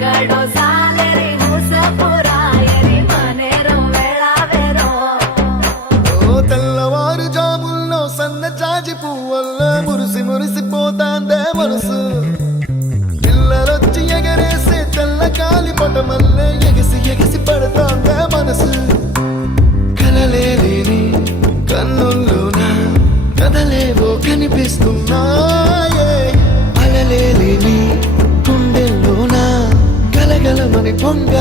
ಕಡೋ ಸಾಲೆರಿ ಮೂಸಪುರಾಯರಿ ಮನೆರೋ ವೇಳಾವೆರೋ తెల్లవారు జాముల్లో సన్న జాజి పువ్వల్ల మురిసి మురిసిపోతాందే మనసు పిల్లలొచ్చి ఎగరేసే తెల్ల కాలి పటమల్లే ఎగిసి ఎగిసి పడతాందే మనసు కలలేని కన్నుల్లోన కదలేవో కనిపిస్తున్నాయే అలలేని గుండెల్లోన గలగలమని పొంగ